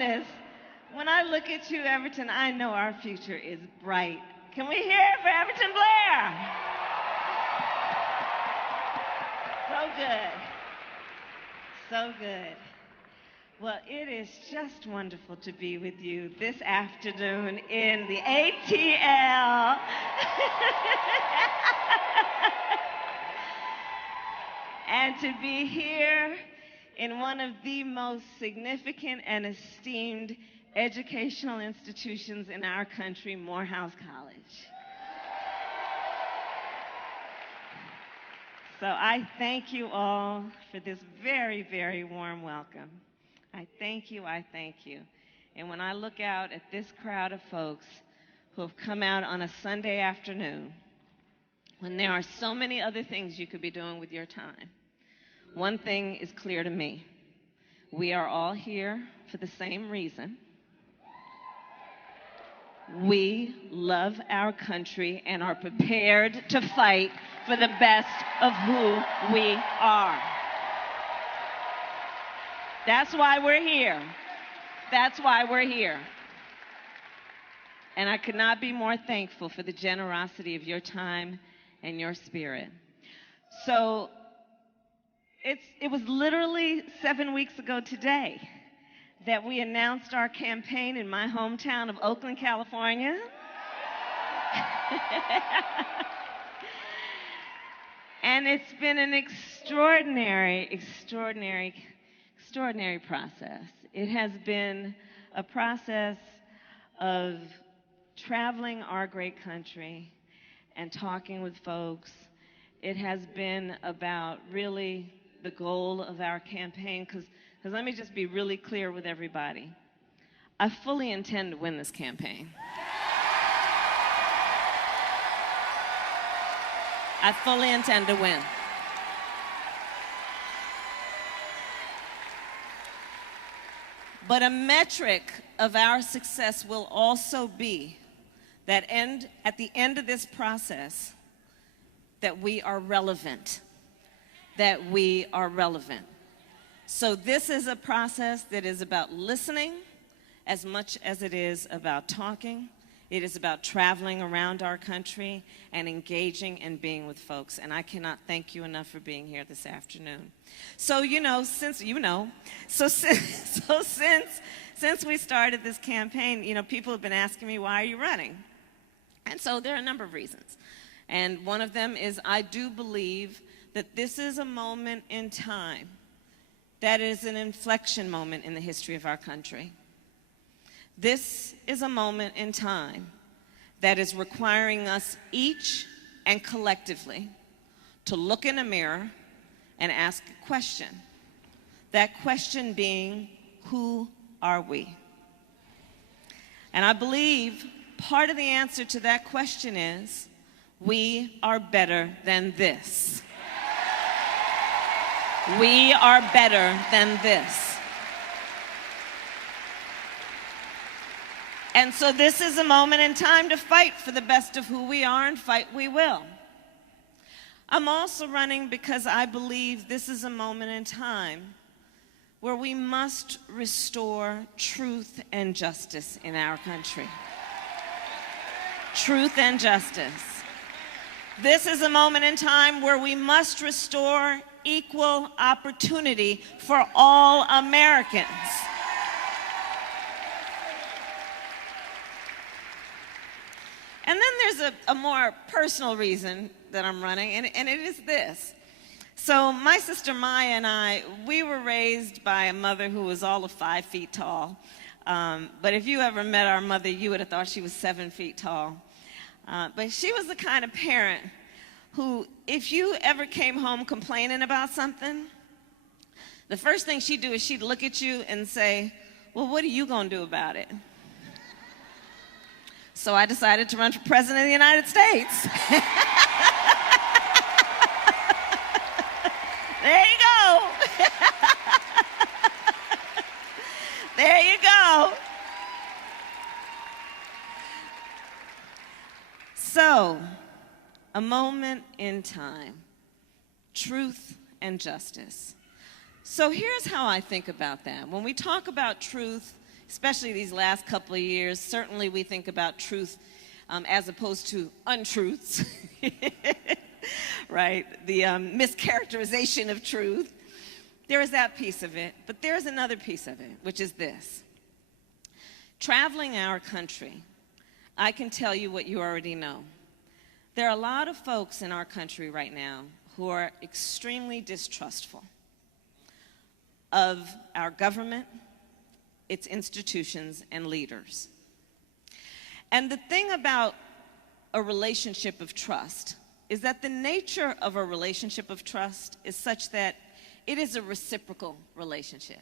goodness. When I look at you, Everton, I know our future is bright. Can we hear it for Everton Blair? So good. So good. Well, it is just wonderful to be with you this afternoon in the ATL. And to be here in one of the most significant and esteemed educational institutions in our country, Morehouse College. So I thank you all for this very, very warm welcome. I thank you, I thank you. And when I look out at this crowd of folks who have come out on a Sunday afternoon, when there are so many other things you could be doing with your time, one thing is clear to me. We are all here for the same reason. We love our country and are prepared to fight for the best of who we are. That's why we're here. That's why we're here. And I could not be more thankful for the generosity of your time and your spirit. So it was literally 7 weeks ago today that we announced our campaign in my hometown of Oakland, California. And it's been an extraordinary process. It has been a process of traveling our great country and talking with folks. It has been about really the goal of our campaign, because let me just be really clear with everybody. I fully intend to win this campaign. I fully intend to win. But a metric of our success will also be that at the end of this process, that we are relevant. That we are relevant. So this is a process that is about listening as much as it is about talking. It is about traveling around our country and engaging and being with folks. And I cannot thank you enough for being here this afternoon. So, since we started this campaign, people have been asking me, why are you running? And so there are a number of reasons. And one of them is I do believe that this is a moment in time that is an inflection moment in the history of our country. This is a moment in time that is requiring us each and collectively to look in a mirror and ask a question. That question being, who are we? And I believe part of the answer to that question is, we are better than this. We are better than this. And so this is a moment in time to fight for the best of who we are, and fight we will. I'm also running because I believe this is a moment in time where we must restore truth and justice in our country. Truth and justice. This is a moment in time where we must restore equal opportunity for all Americans. And then there's a more personal reason that I'm running, and it is this. So my sister Maya and I, we were raised by a mother who was all of 5 feet tall. But if you ever met our mother, you would have thought she was 7 feet tall. But she was the kind of parent who, if you ever came home complaining about something, the first thing she'd do is she'd look at you and say, well, what are you going to do about it? So I decided to run for president of the United States. There you go. There you go. So, a moment in time, truth and justice. So here's how I think about that. When we talk about truth, especially these last couple of years. Certainly we think about truth as opposed to untruths, right? The mischaracterization of truth. There is that piece of it, but there's another piece of it, which is this. Traveling our country, I can tell you what you already know. There are a lot of folks in our country right now who are extremely distrustful of our government, its institutions, and leaders. And the thing about a relationship of trust is that the nature of a relationship of trust is such that it is a reciprocal relationship,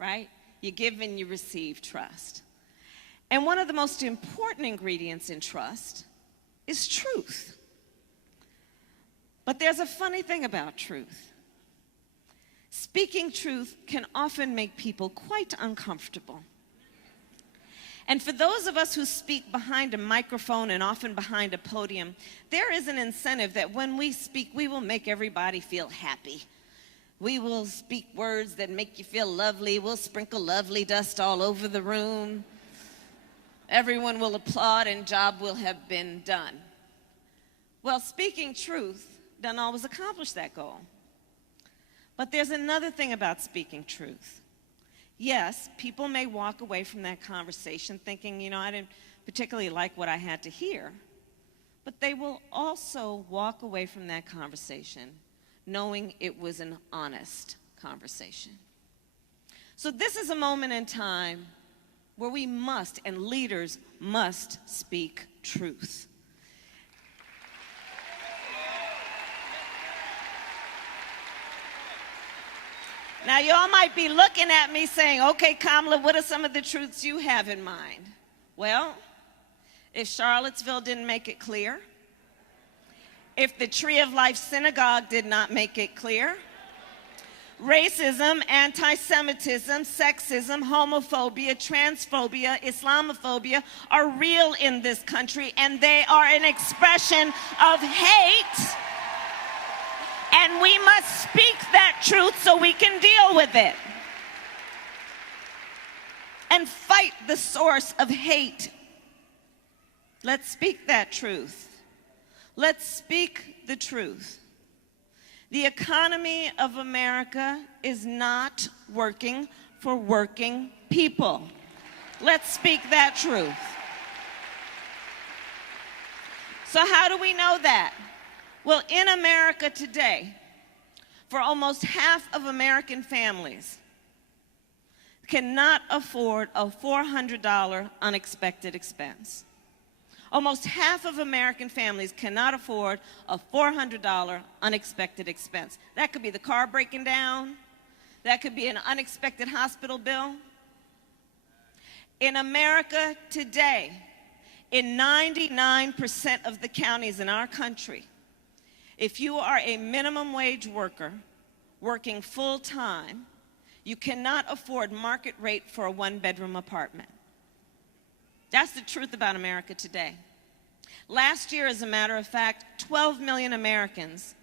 right? You give and you receive trust. And one of the most important ingredients in trust is truth. But there's a funny thing about truth. Speaking truth can often make people quite uncomfortable. And for those of us who speak behind a microphone and often behind a podium, there is an incentive that when we speak, we will make everybody feel happy. We will speak words that make you feel lovely. We'll sprinkle lovely dust all over the room. Everyone will applaud and job will have been done. Well, speaking truth doesn't always accomplish that goal. But there's another thing about speaking truth. Yes, people may walk away from that conversation thinking, I didn't particularly like what I had to hear. But they will also walk away from that conversation knowing it was an honest conversation. So this is a moment in time where we must, and leaders must, speak truth. Now, y'all might be looking at me saying, okay, Kamala, what are some of the truths you have in mind? Well, if Charlottesville didn't make it clear, if the Tree of Life Synagogue did not make it clear, racism, anti-Semitism, sexism, homophobia, transphobia, Islamophobia are real in this country, and they are an expression of hate. And we must speak that truth so we can deal with it. And fight the source of hate. Let's speak that truth. Let's speak the truth. The economy of America is not working for working people. Let's speak that truth. So how do we know that? Well, in America today, for almost half of American families cannot afford a $400 unexpected expense. Almost half of American families cannot afford a $400 unexpected expense. That could be the car breaking down. That could be an unexpected hospital bill. In America today, in 99% of the counties in our country, if you are a minimum wage worker working full-time, you cannot afford market rate for a one-bedroom apartment. That's the truth about America today. Last year, as a matter of fact, 12 million Americans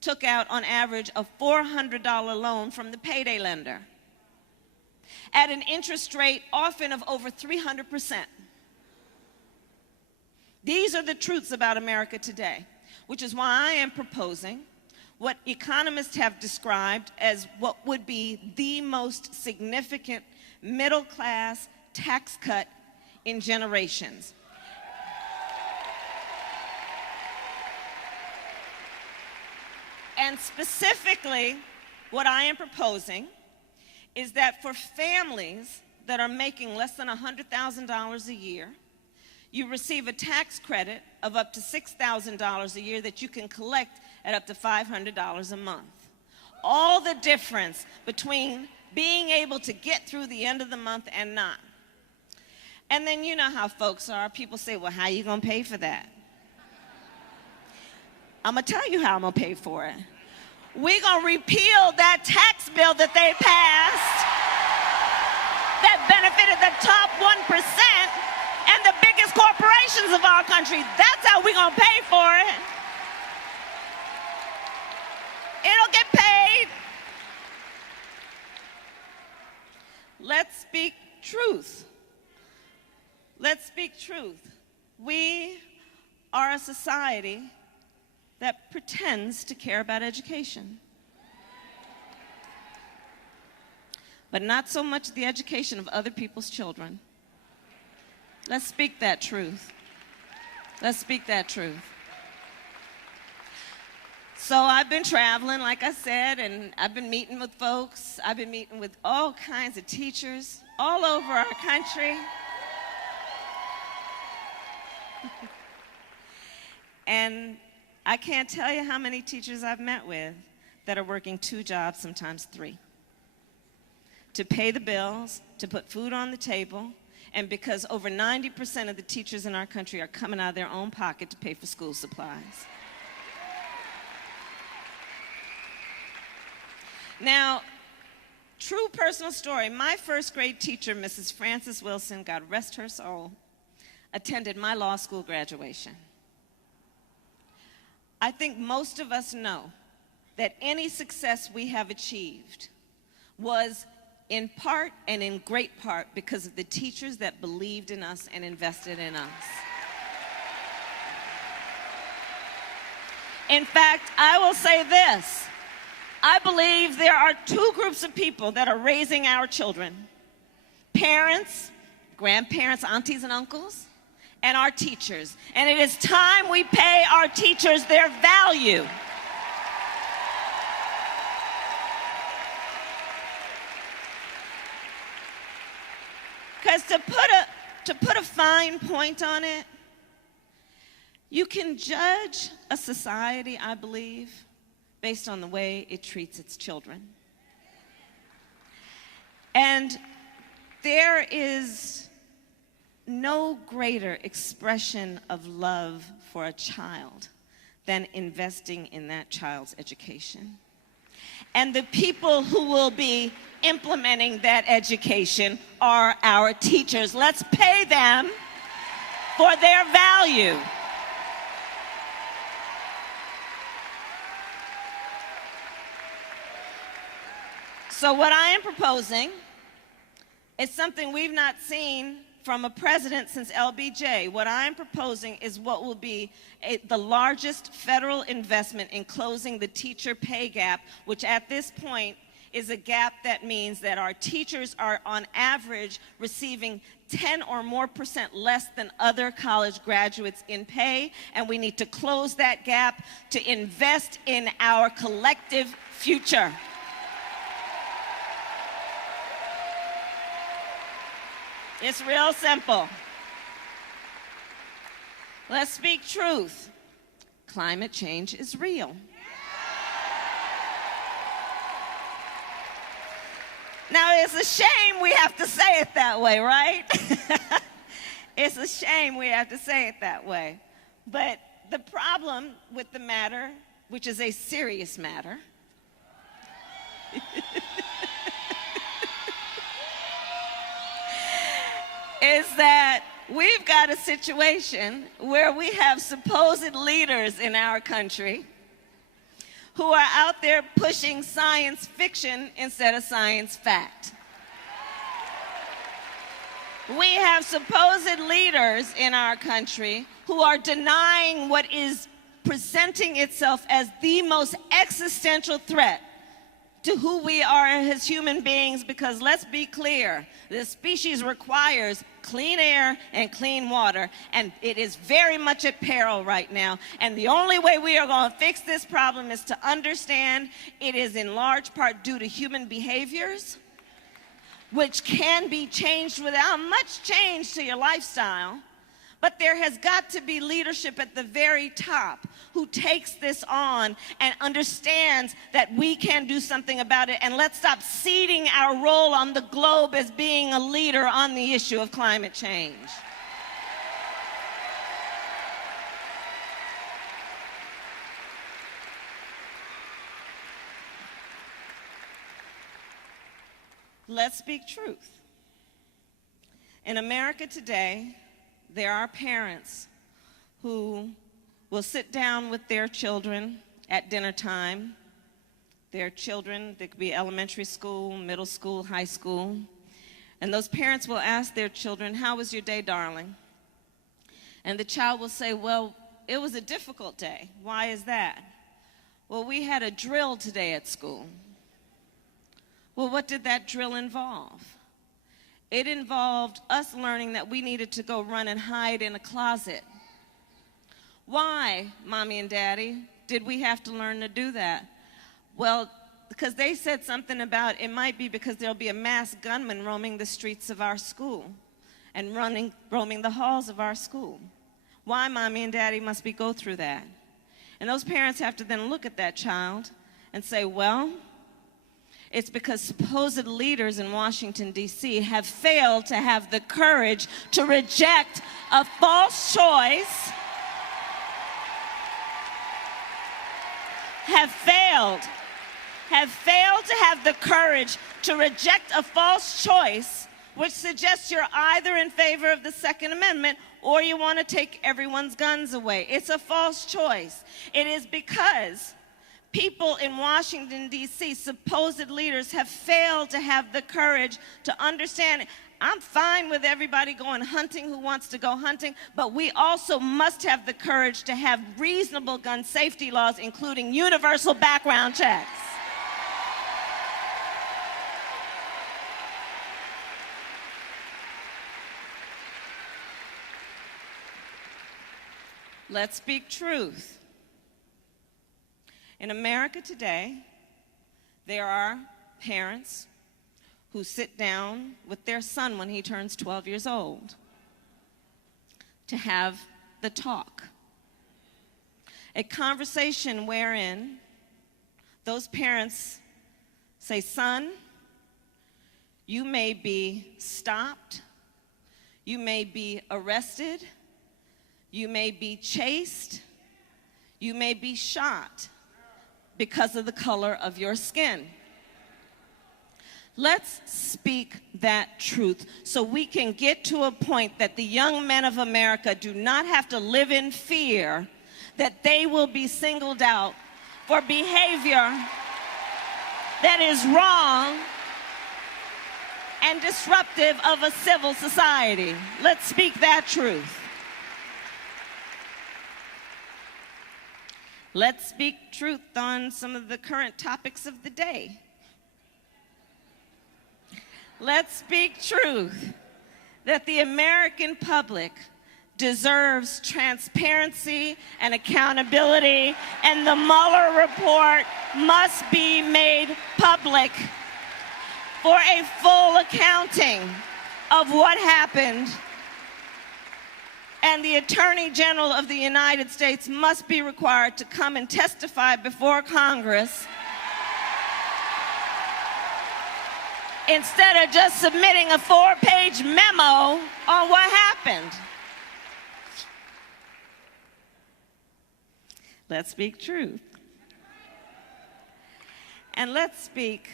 took out, on average, a $400 loan from the payday lender at an interest rate often of over 300%. These are the truths about America today, which is why I am proposing what economists have described as what would be the most significant middle-class tax cut in generations. And specifically, what I am proposing is that for families that are making less than $100,000 a year, you receive a tax credit of up to $6,000 a year that you can collect at up to $500 a month. All the difference between being able to get through the end of the month and not. And then you know how folks are. People say, well, how are you going to pay for that? I'm going to tell you how I'm going to pay for it. We're going to repeal that tax bill that they passed that benefited the top 1% and the biggest corporations of our country. That's how we're going to pay for it. It'll get paid. Let's speak truth. Let's speak truth. We are a society that pretends to care about education, but not so much the education of other people's children. Let's speak that truth. Let's speak that truth. So I've been traveling, like I said, and I've been meeting with folks. I've been meeting with all kinds of teachers all over our country. And I can't tell you how many teachers I've met with that are working 2 jobs, sometimes 3, to pay the bills, to put food on the table, and because over 90% of the teachers in our country are coming out of their own pocket to pay for school supplies. Now, true personal story, my first grade teacher, Mrs. Frances Wilson, God rest her soul, attended my law school graduation. I think most of us know that any success we have achieved was in part and in great part because of the teachers that believed in us and invested in us. In fact, I will say this. I believe there are 2 groups of people that are raising our children: parents, grandparents, aunties and uncles, and our teachers. And it is time we pay our teachers their value. Because to put a fine point on it, you can judge a society, I believe, based on the way it treats its children. And there is no greater expression of love for a child than investing in that child's education. And the people who will be implementing that education are our teachers. Let's pay them for their value. So what I am proposing is something we've not seen from a president since LBJ. What I'm proposing is what will be the largest federal investment in closing the teacher pay gap, which at this point is a gap that means that our teachers are on average receiving 10 or more % less than other college graduates in pay, and we need to close that gap to invest in our collective future. It's real simple. Let's speak truth. Climate change is real. Now, it's a shame we have to say it that way, right? It's a shame we have to say it that way. But the problem with the matter, which is a serious matter, is that we've got a situation where we have supposed leaders in our country who are out there pushing science fiction instead of science fact. We have supposed leaders in our country who are denying what is presenting itself as the most existential threat to who we are as human beings, because let's be clear, this species requires clean air and clean water, and it is very much at peril right now. And the only way we are going to fix this problem is to understand it is in large part due to human behaviors, which can be changed without much change to your lifestyle. But there has got to be leadership at the very top who takes this on and understands that we can do something about it. And let's stop ceding our role on the globe as being a leader on the issue of climate change. Let's speak truth. In America today, there are parents who will sit down with their children at dinner time. Their children, they could be elementary school, middle school, high school. And those parents will ask their children, "How was your day, darling?" And the child will say, "Well, it was a difficult day." "Why is that?" "Well, we had a drill today at school." "Well, what did that drill involve?" "It involved us learning that we needed to go run and hide in a closet." "Why, Mommy and Daddy, did we have to learn to do that?" "Well, because they said something about it might be because there'll be a masked gunman roaming the streets of our school and roaming the halls of our school." "Why, Mommy and Daddy, must we go through that?" And those parents have to then look at that child and say, "Well, it's because supposed leaders in Washington, D.C. have failed to have the courage to reject a false choice, have failed to have the courage to reject a false choice which suggests you're either in favor of the Second Amendment or you want to take everyone's guns away. It's a false choice. It is because people in Washington, D.C., supposed leaders, have failed to have the courage to understand. I'm fine with everybody going hunting who wants to go hunting, but we also must have the courage to have reasonable gun safety laws, including universal background checks. Let's speak truth. In America today, there are parents who sit down with their son when he turns 12 years old to have the talk. A conversation wherein those parents say, "Son, you may be stopped, you may be arrested, you may be chased, you may be shot because of the color of your skin." Let's speak that truth so we can get to a point that the young men of America do not have to live in fear that they will be singled out for behavior that is wrong and disruptive of a civil society. Let's speak that truth. Let's speak truth on some of the current topics of the day. Let's speak truth that the American public deserves transparency and accountability, and the Mueller report must be made public for a full accounting of what happened. And the Attorney General of the United States must be required to come and testify before Congress instead of just submitting a 4-page memo on what happened. Let's speak truth. And let's speak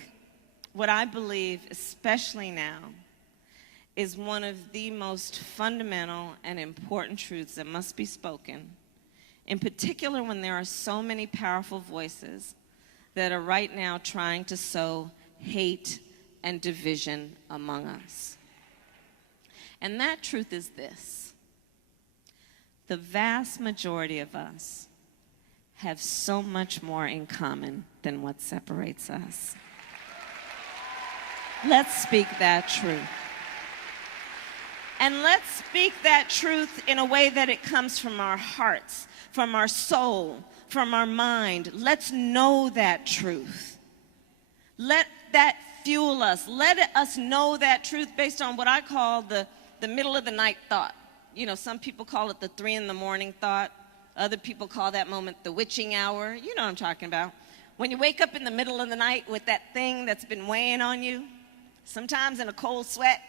what I believe, especially now, is one of the most fundamental and important truths that must be spoken, in particular when there are so many powerful voices that are right now trying to sow hate and division among us. And that truth is this: the vast majority of us have so much more in common than what separates us. Let's speak that truth. And let's speak that truth in a way that it comes from our hearts, from our soul, from our mind. Let's know that truth. Let that fuel us. Let us know that truth based on what I call the middle of the night thought. You know, some people call it the 3 a.m. thought. Other people call that moment the witching hour. You know what I'm talking about. When you wake up in the middle of the night with that thing that's been weighing on you, sometimes in a cold sweat.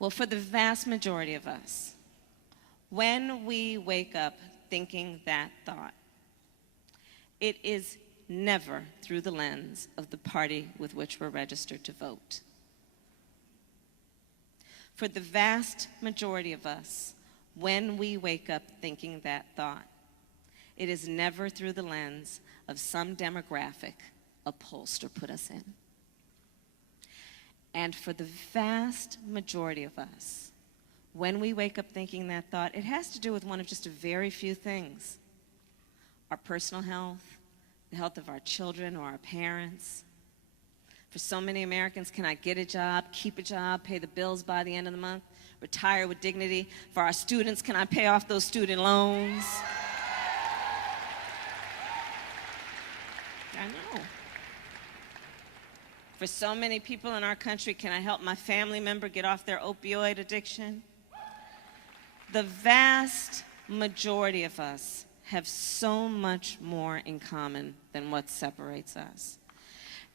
Well, for the vast majority of us, when we wake up thinking that thought, it is never through the lens of the party with which we're registered to vote. For the vast majority of us, when we wake up thinking that thought, it is never through the lens of some demographic a pollster put us in. And for the vast majority of us, when we wake up thinking that thought, it has to do with one of just a very few things: our personal health, the health of our children or our parents. For so many Americans, can I get a job, keep a job, pay the bills by the end of the month, retire with dignity? For our students, can I pay off those student loans? I know. For so many people in our country, can I help my family member get off their opioid addiction? The vast majority of us have so much more in common than what separates us.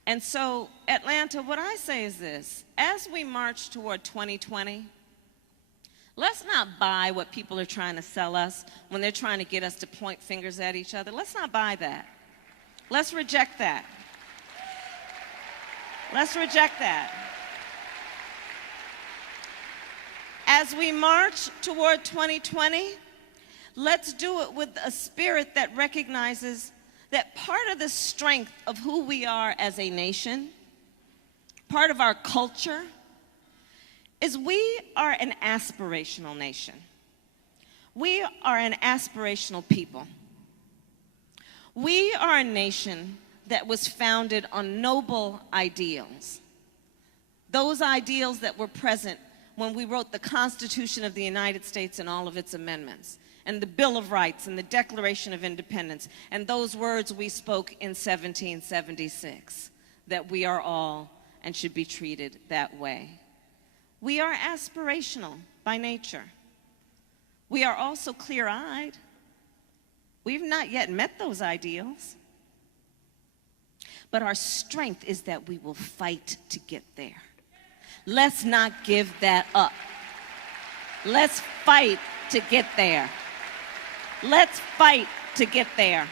And so, Atlanta, what I say is this: as we march toward 2020, let's not buy what people are trying to sell us when they're trying to get us to point fingers at each other. Let's not buy that. Let's reject that. Let's reject that. As we march toward 2020, let's do it with a spirit that recognizes that part of the strength of who we are as a nation, part of our culture, is we are an aspirational nation. We are an aspirational people. We are a nation that was founded on noble ideals. Those ideals that were present when we wrote the Constitution of the United States and all of its amendments, and the Bill of Rights and the Declaration of Independence, and those words we spoke in 1776, that we are all and should be treated that way. We are aspirational by nature. We are also clear-eyed. We've not yet met those ideals. But our strength is that we will fight to get there. Let's not give that up. Let's fight to get there. Let's fight to get there.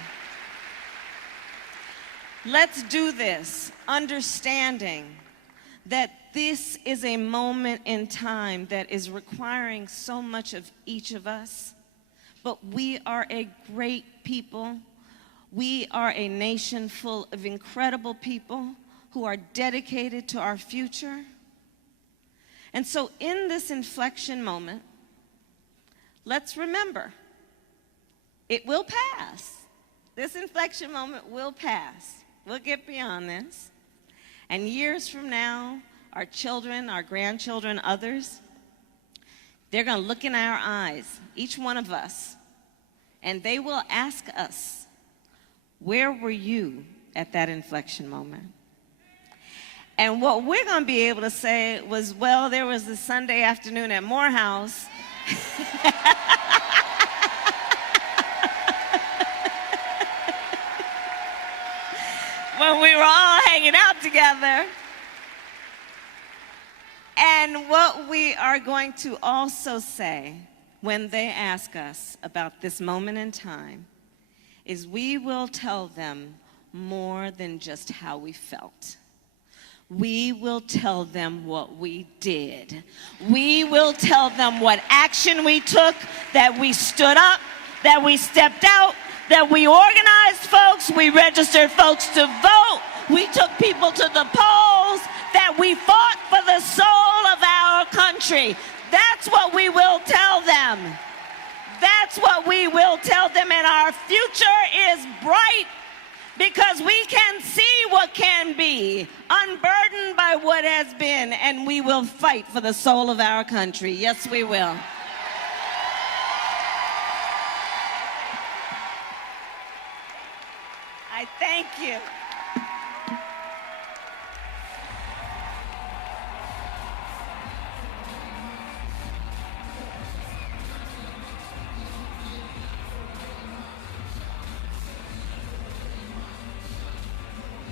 Let's do this understanding that this is a moment in time that is requiring so much of each of us. But we are a great people. We are a nation full of incredible people who are dedicated to our future. And so in this inflection moment, let's remember, it will pass. This inflection moment will pass. We'll get beyond this. And years from now, our children, our grandchildren, others, they're going to look in our eyes, each one of us, and they will ask us, where were you at that inflection moment? And what we're going to be able to say was, well, there was a Sunday afternoon at Morehouse. When we were all hanging out together. And what we are going to also say when they ask us about this moment in time is we will tell them more than just how we felt. We will tell them what we did. We will tell them what action we took, that we stood up, that we stepped out, that we organized folks, we registered folks to vote, we took people to the polls, that we fought for the soul of our country. That's what we will tell them. That's what we will tell them, and our future is bright because we can see what can be, unburdened by what has been, and we will fight for the soul of our country. Yes, we will. I thank you.